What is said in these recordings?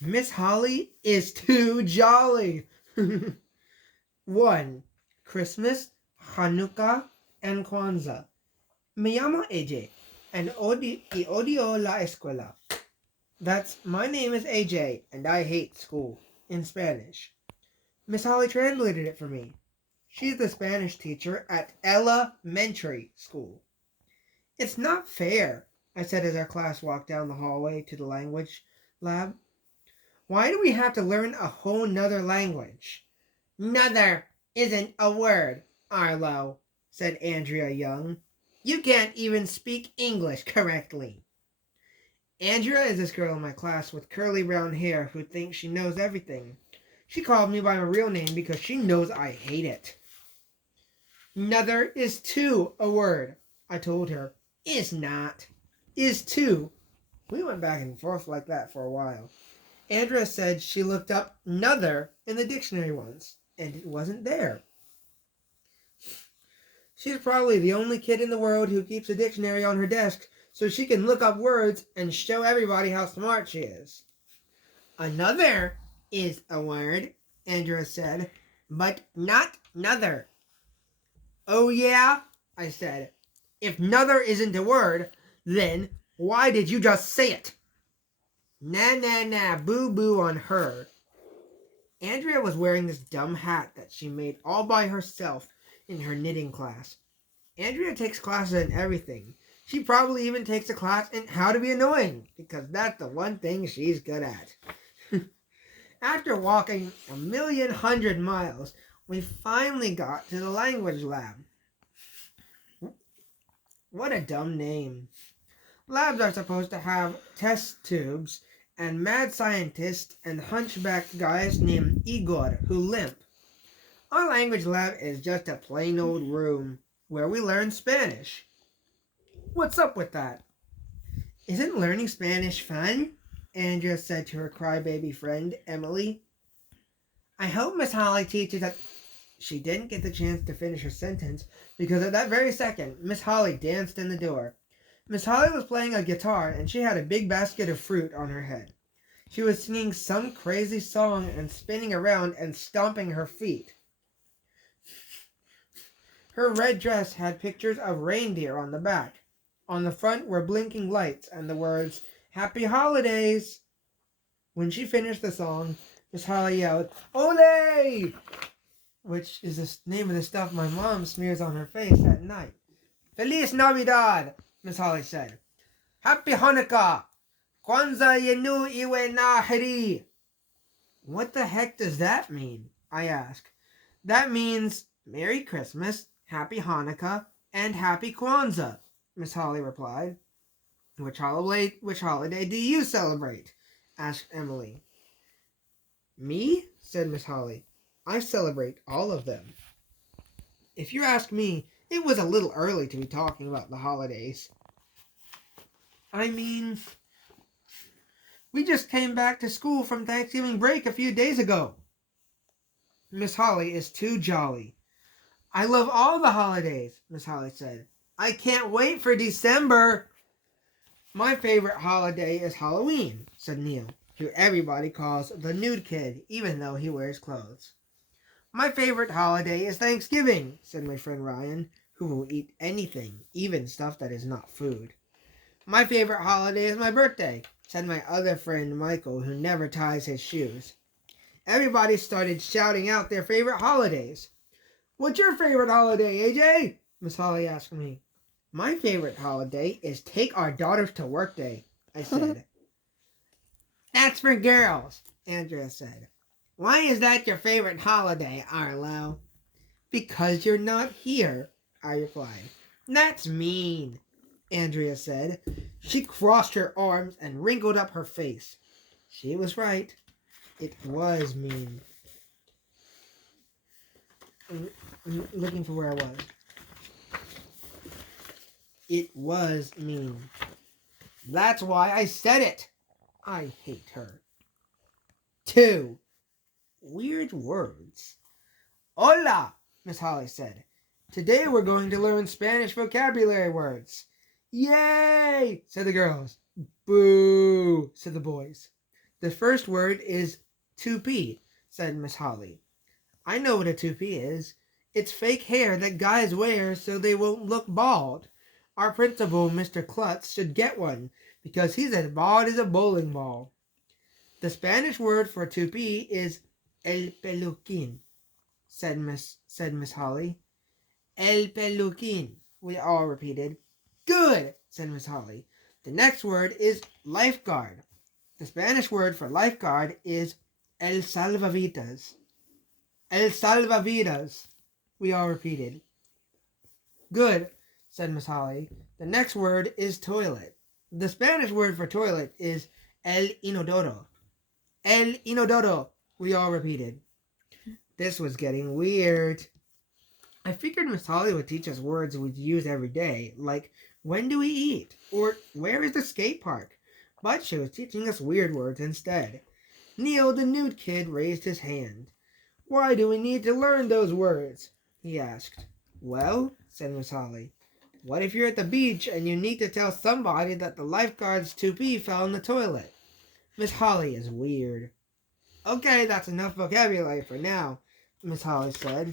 Miss Holly is too jolly. 1. Christmas, Hanukkah, and Kwanzaa. Me llamo AJ, and odio la escuela. That's my name is AJ, and I hate school, in Spanish. Miss Holly translated it for me. She's the Spanish teacher at elementary school. It's not fair, I said as our class walked down the hallway to the language lab. Why do we have to learn a whole nother language? Nother isn't a word, Arlo, said Andrea Young. You can't even speak English correctly. Andrea is this girl in my class with curly brown hair who thinks she knows everything. She called me by my real name because she knows I hate it. Nother is too a word, I told her. Is not. Is too. We went back and forth like that for a while. Andrea said she looked up nother in the dictionary once, and it wasn't there. She's probably the only kid in the world who keeps a dictionary on her desk so she can look up words and show everybody how smart she is. Another is a word, Andrea said, but not nother. Oh yeah, I said. If nother isn't a word, then why did you just say it? Nah, boo-boo on her. Andrea was wearing this dumb hat that she made all by herself in her knitting class. Andrea takes classes in everything. She probably even takes a class in how to be annoying, because that's the one thing she's good at. After walking 1,100,000 miles, we finally got to the language lab. What a dumb name. Labs are supposed to have test tubes and mad scientists and hunchbacked guys named Igor who limp. Our language lab is just a plain old room where we learn Spanish. What's up with that? Isn't learning Spanish fun? Andrea said to her crybaby friend, Emily. I hope Miss Holly teaches that... She didn't get the chance to finish her sentence because at that very second, Miss Holly danced in the door. Miss Holly was playing a guitar and she had a big basket of fruit on her head. She was singing some crazy song and spinning around and stomping her feet. Her red dress had pictures of reindeer on the back. On the front were blinking lights and the words, Happy Holidays! When she finished the song, Miss Holly yelled, Ole! Which is the name of the stuff my mom smears on her face at night. Feliz Navidad, Miss Holly said. Happy Hanukkah! Kwanzaa Yenu Iwe Nahiri! What the heck does that mean? I asked. That means Merry Christmas, Happy Hanukkah, and Happy Kwanzaa, Miss Holly replied. Which holiday do you celebrate? Asked Emily. Me? Said Miss Holly. I celebrate all of them. If you ask me, it was a little early to be talking about the holidays. I mean, we just came back to school from Thanksgiving break a few days ago. Miss Holly is too jolly. I love all the holidays, Miss Holly said. I can't wait for December. My favorite holiday is Halloween, said Neil, who everybody calls the nude kid, even though he wears clothes. My favorite holiday is Thanksgiving, said my friend Ryan, who will eat anything, even stuff that is not food. My favorite holiday is my birthday, said my other friend Michael, who never ties his shoes. Everybody started shouting out their favorite holidays. What's your favorite holiday, AJ? Miss Holly asked me. My favorite holiday is Take Our Daughters to Work Day, I said. That's for girls, Andrea said. Why is that your favorite holiday, Arlo? Because you're not here, I replied. That's mean, Andrea said. She crossed her arms and wrinkled up her face. She was right. It was mean. I'm looking for where I was. It was mean. That's why I said it. I hate her. 2. Weird words. Hola, Miss Holly said. Today we're going to learn Spanish vocabulary words. Yay, said the girls. Boo, said the boys. The first word is toupee, said Miss Holly. I know what a toupee is. It's fake hair that guys wear so they won't look bald. Our principal, Mr. Klutz, should get one because he's as bald as a bowling ball. The Spanish word for toupee is el peluquín, said Miss Holly. El peluquín, we all repeated. Good, said Miss Holly. The next word is lifeguard. The Spanish word for lifeguard is el salvavidas. El salvavidas, we all repeated. Good, said Miss Holly. The next word is toilet. The Spanish word for toilet is el inodoro. El inodoro, we all repeated. This was getting weird. I figured Miss Holly would teach us words we'd use every day, like when do we eat? Or where is the skate park? But she was teaching us weird words instead. Neil, the nude kid, raised his hand. Why do we need to learn those words? He asked. Well, said Miss Holly, what if you're at the beach and you need to tell somebody that the lifeguard's toupee fell in the toilet? Miss Holly is weird. Okay, that's enough vocabulary for now, Miss Holly said.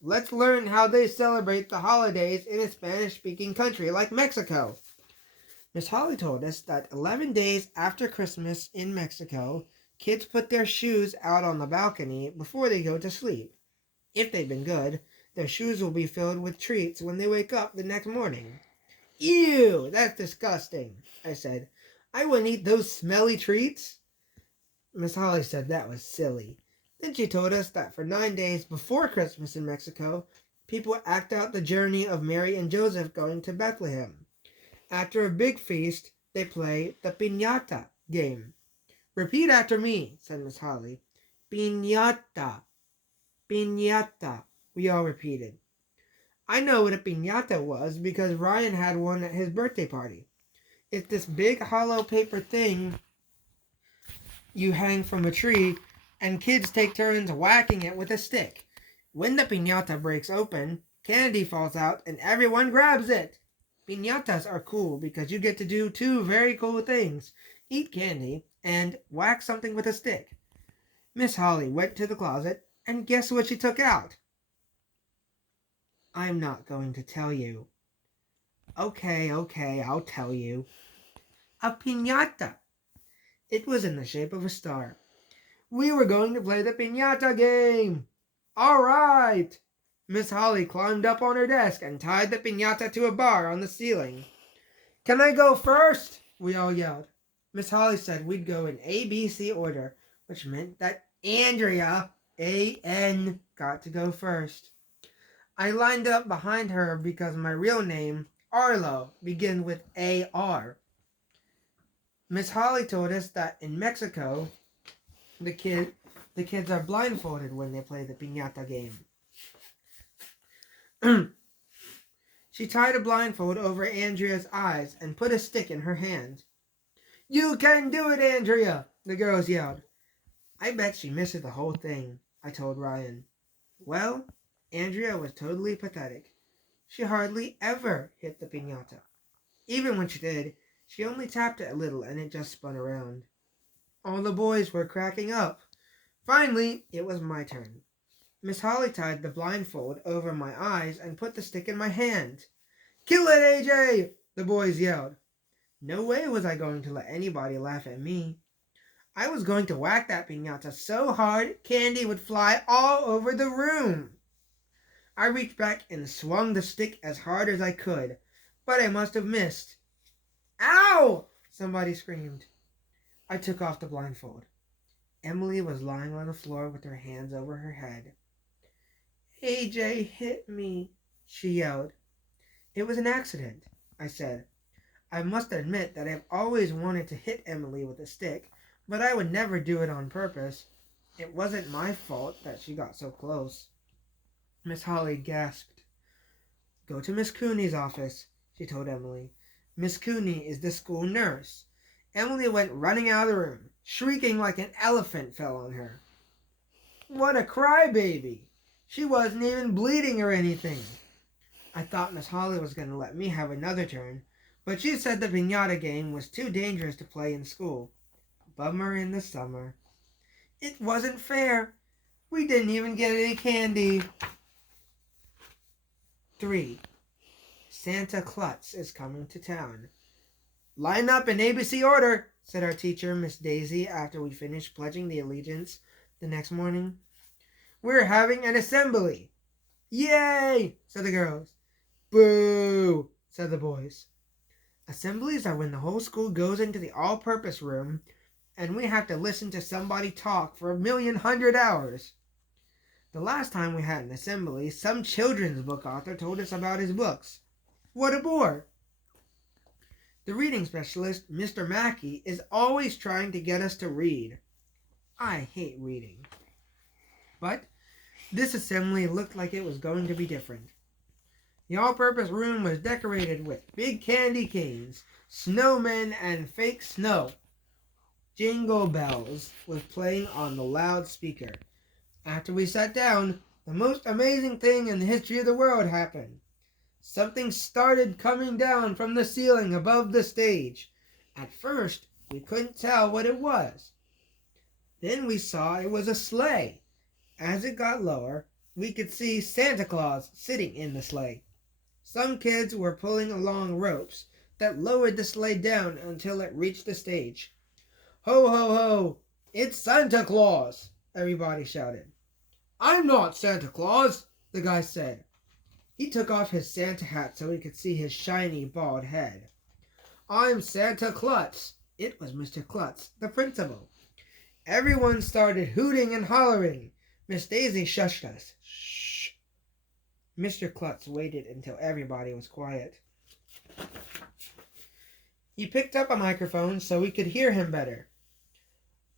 Let's learn how they celebrate the holidays in a Spanish-speaking country like Mexico. Miss Holly told us that 11 days after Christmas in Mexico, kids put their shoes out on the balcony before they go to sleep. If they've been good, their shoes will be filled with treats when they wake up the next morning. Ew, that's disgusting, I said. I wouldn't eat those smelly treats. Miss Holly said that was silly. Then she told us that for 9 days before Christmas in Mexico, people act out the journey of Mary and Joseph going to Bethlehem. After a big feast, they play the piñata game. Repeat after me, said Miss Holly. Piñata. Piñata. We all repeated. I know what a piñata was because Ryan had one at his birthday party. It's this big hollow paper thing you hang from a tree, and kids take turns whacking it with a stick. When the piñata breaks open, candy falls out and everyone grabs it. Piñatas are cool because you get to do two very cool things. Eat candy and whack something with a stick. Miss Holly went to the closet and guess what she took out? I'm not going to tell you. Okay, I'll tell you. A piñata. It was in the shape of a star. We were going to play the piñata game. All right. Miss Holly climbed up on her desk and tied the piñata to a bar on the ceiling. Can I go first? We all yelled. Miss Holly said we'd go in ABC order, which meant that Andrea, A-N, got to go first. I lined up behind her because my real name, Arlo, begins with A-R. Miss Holly told us that in Mexico, the kids are blindfolded when they play the piñata game. She tied a blindfold over Andrea's eyes and put a stick in her hand. You can do it, Andrea, the girls yelled. I bet she misses the whole thing, I told Ryan. Well, Andrea was totally pathetic. She hardly ever hit the piñata. Even when she did, she only tapped it a little and it just spun around. All the boys were cracking up. Finally, it was my turn. Miss Holly tied the blindfold over my eyes and put the stick in my hand. Kill it, AJ! The boys yelled. No way was I going to let anybody laugh at me. I was going to whack that piñata so hard candy would fly all over the room. I reached back and swung the stick as hard as I could, but I must have missed. Ow! Somebody screamed. I took off the blindfold. Emily was lying on the floor with her hands over her head. AJ hit me, she yelled. It was an accident, I said. I must admit that I've always wanted to hit Emily with a stick, but I would never do it on purpose. It wasn't my fault that she got so close. Miss Holly gasped. Go to Miss Cooney's office, she told Emily. Miss Cooney is the school nurse. Emily went running out of the room, shrieking like an elephant fell on her. What a crybaby! She wasn't even bleeding or anything. I thought Miss Holly was going to let me have another turn, but she said the piñata game was too dangerous to play in school. bummer in the summer. It wasn't fair. We didn't even get any candy. 3. Santa Klutz is coming to town. Line up in ABC order, said our teacher, Miss Daisy, after we finished pledging the allegiance the next morning. We're having an assembly. Yay, said the girls. Boo, said the boys. Assemblies are when the whole school goes into the all-purpose room and we have to listen to somebody talk for 1,100,000 hours. The last time we had an assembly, some children's book author told us about his books. What a bore! The reading specialist, Mr. Mackey, is always trying to get us to read. I hate reading. But this assembly looked like it was going to be different. The all-purpose room was decorated with big candy canes, snowmen, and fake snow. Jingle Bells was playing on the loudspeaker. After we sat down, the most amazing thing in the history of the world happened. Something started coming down from the ceiling above the stage. At first, we couldn't tell what it was. Then we saw it was a sleigh. As it got lower, we could see Santa Claus sitting in the sleigh. Some kids were pulling along ropes that lowered the sleigh down until it reached the stage. Ho, ho, ho! It's Santa Claus! Everybody shouted. I'm not Santa Claus, the guy said. He took off his Santa hat so we could see his shiny bald head. I'm Santa Klutz. It was Mr. Klutz, the principal. Everyone started hooting and hollering. Miss Daisy shushed us. Shh. Mr. Klutz waited until everybody was quiet. He picked up a microphone so we could hear him better.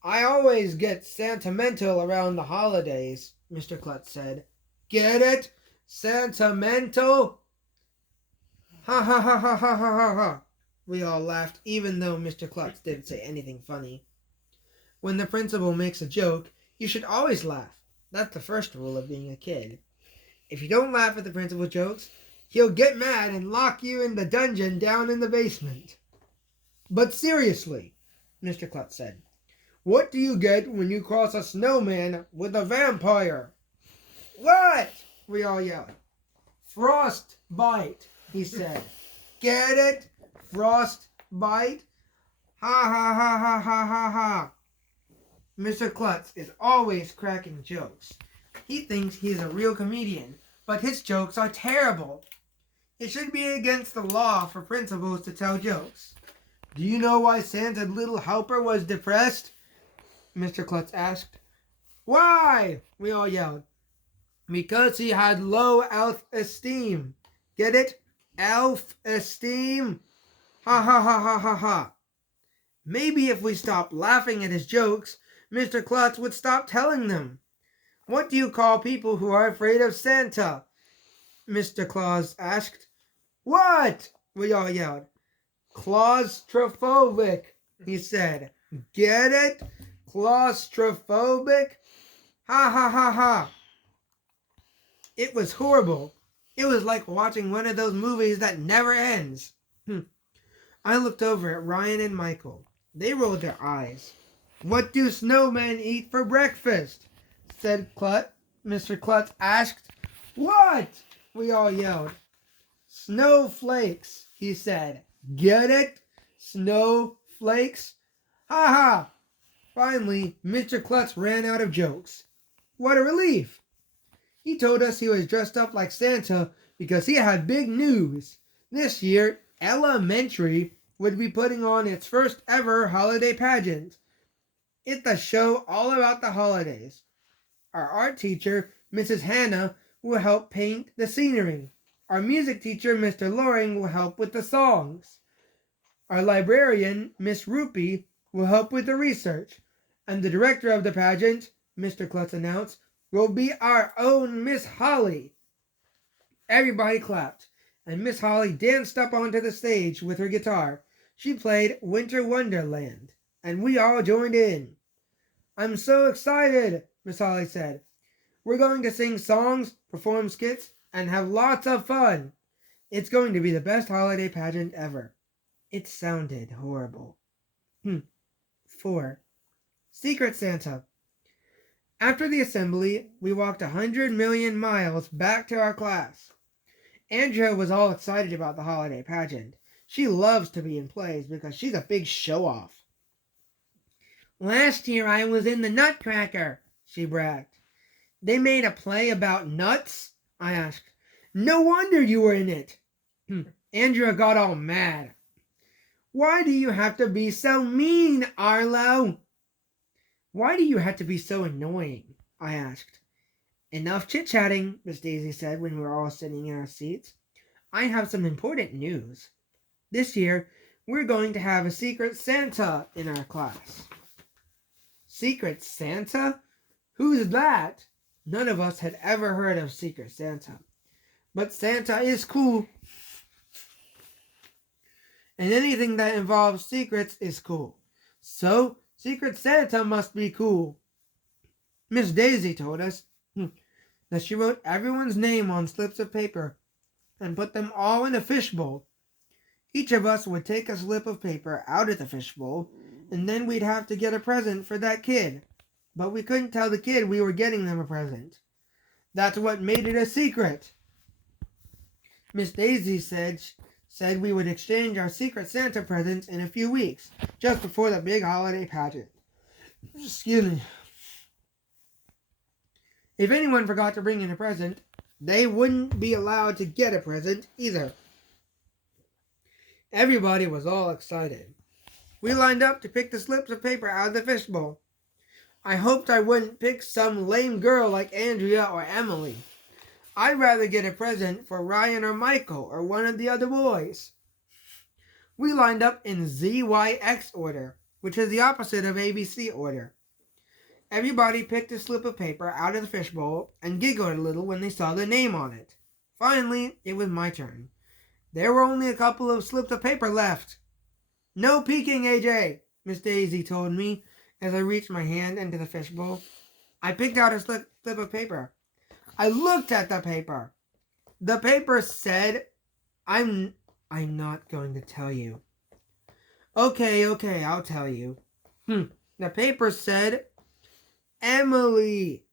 I always get sentimental around the holidays, Mr. Klutz said. Get it? Sentimental? Ha ha ha ha ha ha ha ha. We all laughed, even though Mr. Klutz didn't say anything funny. When the principal makes a joke, you should always laugh. That's the first rule of being a kid. If you don't laugh at the principal's jokes, he'll get mad and lock you in the dungeon down in the basement. But seriously, Mr. Klutz said, what do you get when you cross a snowman with a vampire? What? We all yelled. Frostbite, he said. Get it? Frostbite? Ha ha ha ha ha ha ha. Mr. Klutz is always cracking jokes. He thinks he's a real comedian, but his jokes are terrible. It should be against the law for principals to tell jokes. Do you know why Santa's little helper was depressed? Mr. Klutz asked. Why? We all yelled. Because he had low self-esteem. Get it? Self-esteem? Ha ha ha ha ha ha. Maybe if we stopped laughing at his jokes, Mr. Klutz would stop telling them. What do you call people who are afraid of Santa? Mr. Claus asked. What? We all yelled. Claustrophobic, he said. Get it? Claustrophobic? Ha ha ha ha. It was horrible. It was like watching one of those movies that never ends. I looked over at Ryan and Michael. They rolled their eyes. What do snowmen eat for breakfast? Said Klutz. Mr. Klutz asked. What? We all yelled. Snowflakes, he said. Get it? Snowflakes? Ha ha. Finally, Mr. Klutz ran out of jokes. What a relief. He told us he was dressed up like Santa because he had big news. This year, elementary would be putting on its first ever holiday pageant. It's a show all about the holidays. Our art teacher, Mrs. Hannah, will help paint the scenery. Our music teacher, Mr. Loring, will help with the songs. Our librarian, Miss Rupee, will help with the research. And the director of the pageant, Mr. Klutz announced, will be our own Miss Holly. Everybody clapped, and Miss Holly danced up onto the stage with her guitar. She played Winter Wonderland, and we all joined in. I'm so excited, Miss Holly said. We're going to sing songs, perform skits, and have lots of fun. It's going to be the best holiday pageant ever. It sounded horrible. 4. Secret Santa. After the assembly, we walked 100 million miles back to our class. Andrea was all excited about the holiday pageant. She loves to be in plays because she's a big show-off. Last year I was in the Nutcracker, she bragged. They made a play about nuts? I asked. No wonder you were in it. Andrea got all mad. Why do you have to be so mean, Arlo? Why do you have to be so annoying? I asked. Enough chit-chatting, Miss Daisy said when we were all sitting in our seats. I have some important news. This year, we're going to have a Secret Santa in our class. Secret Santa? Who's that? None of us had ever heard of Secret Santa. But Santa is cool. And anything that involves secrets is cool. So, Secret Santa must be cool. Miss Daisy told us that she wrote everyone's name on slips of paper and put them all in a fishbowl. Each of us would take a slip of paper out of the fishbowl, and then we'd have to get a present for that kid. But we couldn't tell the kid we were getting them a present. That's what made it a secret. Miss Daisy said we would exchange our Secret Santa presents in a few weeks, just before the big holiday pageant. Excuse me. If anyone forgot to bring in a present, they wouldn't be allowed to get a present either. Everybody was all excited. We lined up to pick the slips of paper out of the fishbowl. I hoped I wouldn't pick some lame girl like Andrea or Emily. I'd rather get a present for Ryan or Michael or one of the other boys. We lined up in ZYX order, which is the opposite of ABC order. Everybody picked a slip of paper out of the fishbowl and giggled a little when they saw the name on it. Finally, it was my turn. There were only a couple of slips of paper left. No peeking, AJ, Miss Daisy told me as I reached my hand into the fishbowl. I picked out a slip of paper. I looked at the paper. The paper said, I'm not going to tell you. Okay, I'll tell you. The paper said, Emily.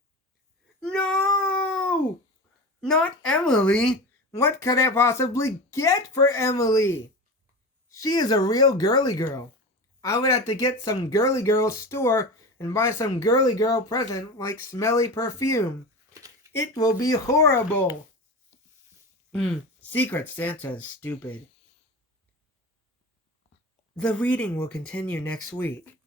No! Not Emily. What could I possibly get for Emily? She is a real girly girl. I would have to get some girly girl store and buy some girly girl present like smelly perfume. It will be horrible. Secret Santa is stupid. The reading will continue next week.